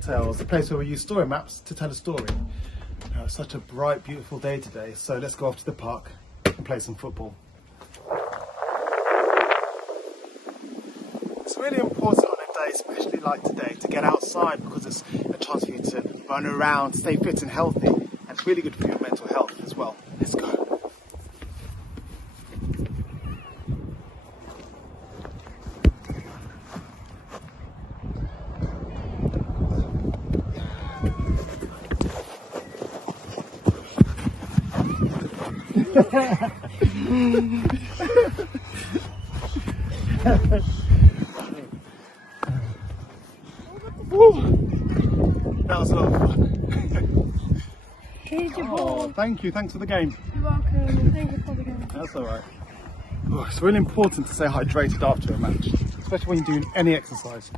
Tales, a place where we use story maps to tell a story. It's such a bright, beautiful day today, so let's go off to the park and play some football. It's really important on a day, especially like today, to get outside because it's a chance for you to run around, stay fit and healthy, and it's really good for your mental health as well. Let's go. That was a lot of fun. Here's your ball. Oh, thank you. Thanks for the game. You're welcome. Thank you for the game. That's all right. Oh, it's really important to stay hydrated after a match, especially when you're doing any exercise.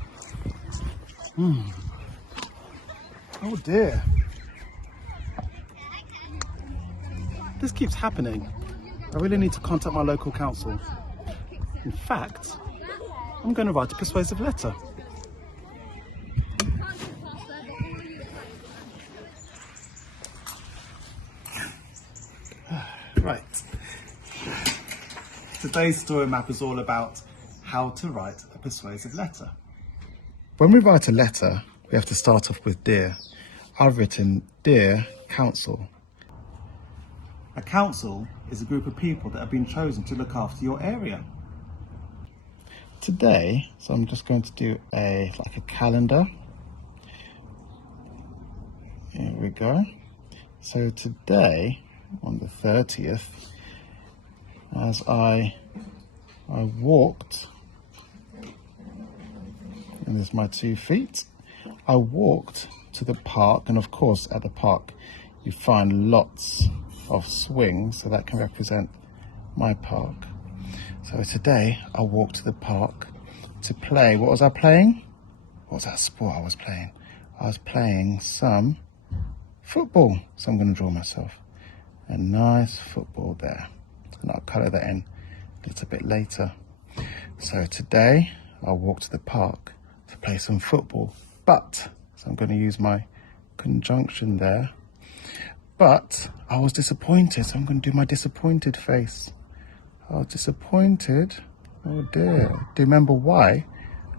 Oh dear. This keeps happening. I really need to contact my local council. In fact, I'm going to write a persuasive letter. Right. Today's story map is all about how to write a persuasive letter. When we write a letter, we have to start off with Dear. I've written Dear Council. A council is a group of people that have been chosen to look after your area. Today, so I'm just going to do a calendar. Here we go. So today, on the 30th, as I walked, and there's my 2 feet, I walked to the park, and of course at the park you find lots of swings, so that can represent my park. So today I walked to the park to play. What was I playing? What was that sport I was playing? I was playing some football. So I'm going to draw myself a nice football there, and I'll colour that in a little bit later. So today I walked to the park to play some football, so I'm going to use my conjunction there. But I was disappointed, so I'm going to do my disappointed face. I was disappointed. Oh dear. Do you remember why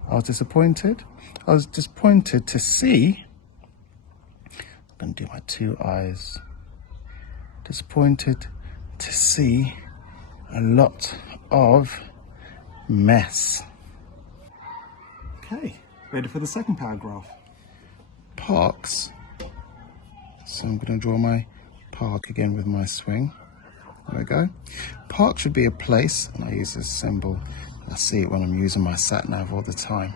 I was disappointed? I was disappointed to see. I'm going to do my 2 eyes. Disappointed to see a lot of mess. Okay, ready for the second paragraph. Parks. So I'm going to draw my park again with my swing. There we go. Park should be a place, and I use this symbol. I see it when I'm using my sat nav all the time.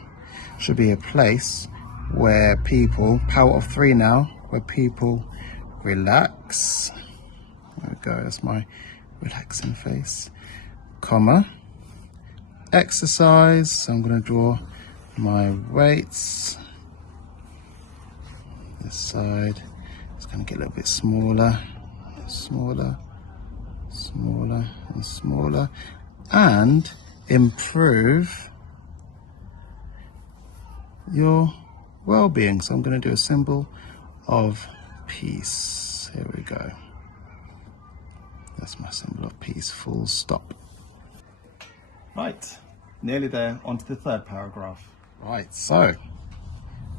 Should be a place where people, power of 3 now, where people relax. There we go, that's my relaxing face. Comma. Exercise, so I'm going to draw my weights. This side. It's going to get a little bit smaller, smaller, smaller and smaller, and improve your well-being. So I'm going to do a symbol of peace. Here we go. That's my symbol of peace, full stop. Right, nearly there, on to the third paragraph. Right, so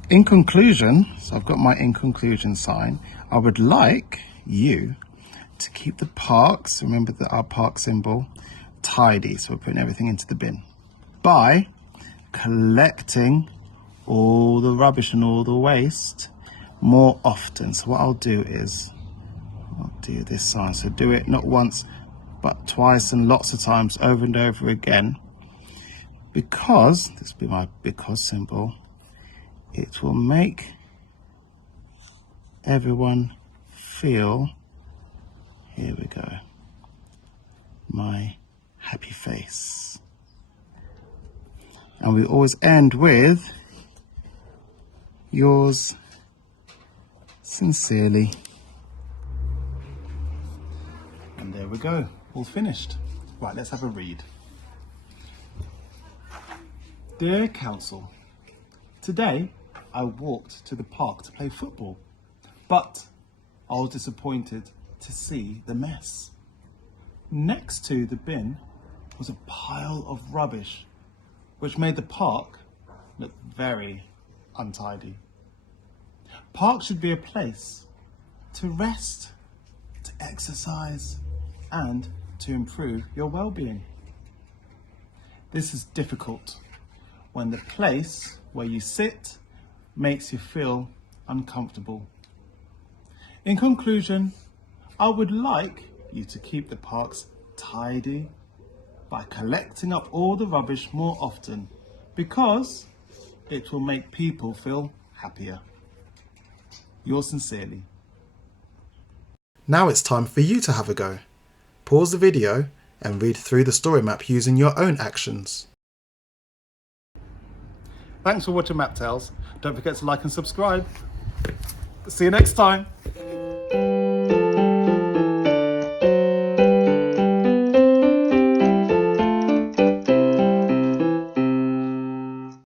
in conclusion, so I've got my in conclusion sign. I would like you to keep the parks, remember our park symbol, tidy. So we're putting everything into the bin by collecting all the rubbish and all the waste more often. So what I'll do is, I'll do this sign. So do it not once, but twice and lots of times, over and over again. Because, this will be my because symbol, it will make everyone feel, here we go, my happy face. And we always end with, yours sincerely. And there we go, all finished. Right, let's have a read. Dear Council, today I walked to the park to play football, but I was disappointed to see the mess. Next to the bin was a pile of rubbish, which made the park look very untidy. Parks should be a place to rest, to exercise, and to improve your well-being. This is difficult when the place where you sit makes you feel uncomfortable. In conclusion, I would like you to keep the parks tidy by collecting up all the rubbish more often, because it will make people feel happier. Yours sincerely. Now it's time for you to have a go. Pause the video and read through the story map using your own actions. Thanks for watching Map Tales. Don't forget to like and subscribe. See you next time.